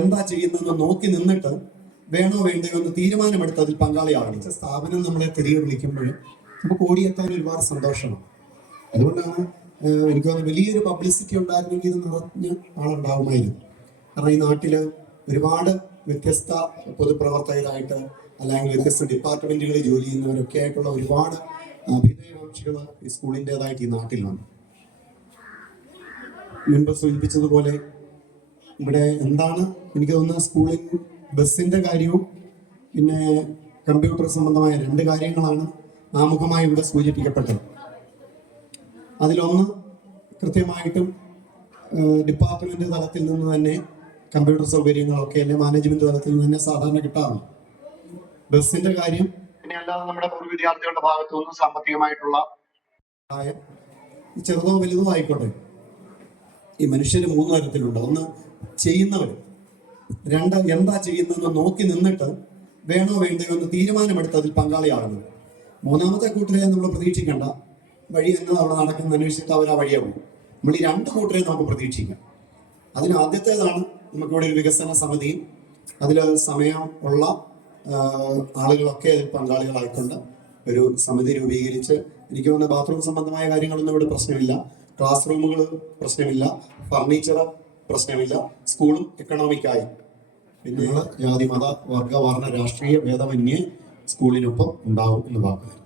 എന്താ ചെയ്യുന്നതെന്ന് നോക്കി നിന്നിട്ട് വേണോ വേണ്ടയോ എന്ന് തീരുമാനമെടുത്ത് അതിൽ പങ്കാളിയാകണം. സ്ഥാപനം നമ്മളെ തിരികെ വിളിക്കുമ്പോൾ നമുക്ക് ഓടിയെത്താൻ ഒരുപാട് സന്തോഷമാണ്. അതുകൊണ്ടാണ് എനിക്ക് തോന്നുന്നത് വലിയൊരു പബ്ലിസിറ്റി ഉണ്ടായിരുന്നെങ്കിൽ ഇത് നിറഞ്ഞ ആളുണ്ടാവുമായിരുന്നു. കാരണം ഈ നാട്ടിൽ ഒരുപാട് വ്യത്യസ്ത പൊതുപ്രവർത്തകരായിട്ട് അല്ലെങ്കിൽ വ്യത്യസ്ത ഡിപ്പാർട്ട്മെന്റുകളിൽ ജോലി ചെയ്യുന്നവരൊക്കെ ആയിട്ടുള്ള ഒരുപാട് അഭിനയകാംക്ഷികൾ ഈ സ്കൂളിൻ്റെതായിട്ട് ഈ നാട്ടിലുണ്ട്. മുൻപ് സൂചിപ്പിച്ചതുപോലെ ഇവിടെ എന്താണ് എനിക്ക് തോന്നുന്നത്, സ്കൂളിൽ ബസ്സിന്റെ കാര്യവും പിന്നെ കമ്പ്യൂട്ടർ സംബന്ധമായ 2 കാര്യങ്ങളാണ് ആമുഖമായി ഇവിടെ സൂചിപ്പിക്കപ്പെട്ടത്. അതിലൊന്ന് കൃത്യമായിട്ടും ഡിപ്പാർട്ട്മെന്റ് തലത്തിൽ നിന്ന് തന്നെ കമ്പ്യൂട്ടർ സൗകര്യങ്ങളൊക്കെ അല്ലെ മാനേജ്മെന്റ് തലത്തിൽ നിന്ന് തന്നെ സാധാരണ കിട്ടാറുണ്ട്. ബസ്സിന്റെ കാര്യം പിന്നെ അല്ലാതെ നമ്മുടെ പൂർവ്വ വിദ്യാർത്ഥികളുടെ ഭാഗത്തു നിന്ന് സാമ്പത്തികമായിട്ടുള്ള സഹായം ചെറുതോ വലുതോ ആയിക്കോട്ടെ. ഈ മനുഷ്യർ 3 തരത്തിലുണ്ട്. ഒന്ന് ചെയ്യുന്നവർ, 2 എന്താ ചെയ്യുന്നതെന്ന് നോക്കി നിന്നിട്ട് വേണോ വേണ്ടയോ എന്ന് തീരുമാനമെടുത്ത് അതിൽ പങ്കാളിയാകുന്നത്. 3ാമത്തെ കൂട്ടരെ നമ്മൾ പ്രതീക്ഷിക്കേണ്ട, വഴി എന്നത് അവിടെ നടക്കുന്ന അന്വേഷിച്ചിട്ട് അവർ ആ വഴിയെ പോകും. നമ്മൾ ഈ 2 കൂട്ടരെ നമുക്ക് പ്രതീക്ഷിക്കാം. അതിന് ആദ്യത്തേതാണ് നമുക്കിവിടെ ഒരു വികസന സമിതിയും അതിൽ സമയം ഉള്ള ആളുകളൊക്കെ അതിൽ പങ്കാളികളായിക്കൊണ്ട് ഒരു സമിതി രൂപീകരിച്ച്, എനിക്ക് തോന്നുന്ന ബാത്റൂം സംബന്ധമായ കാര്യങ്ങളൊന്നും ഇവിടെ പ്രശ്നമില്ല, ക്ലാസ് റൂമുകൾ പ്രശ്നമില്ല, ഫർണിച്ചർ പ്രശ്നമില്ല, സ്കൂളും എക്കണോമിക്കായി പിന്നെ ജാതി മത വർഗ വർണ്ണ രാഷ്ട്രീയ ഭേദമന്യേ സ്കൂളിനൊപ്പം ഉണ്ടാവും എന്ന് വാക്കുകൾ.